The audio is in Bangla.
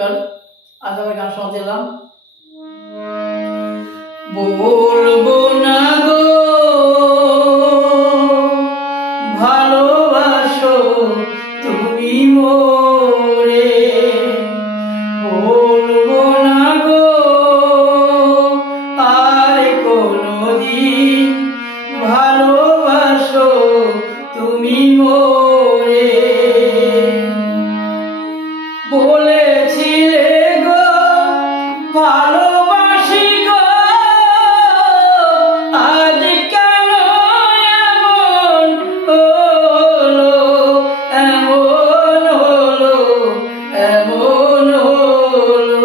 নমস্কার। আজ আমার গান শোনাতে এলাম। বলবো না গো ভালোবাসো তুমি মোরে, বলবো না গো আর কোনদিন ভালোবাসো তুমি মোরে। বলেছিলে গো ভালোবাসি গো, আজ কেন এমন হলো, এমন হলো, এমন হলো।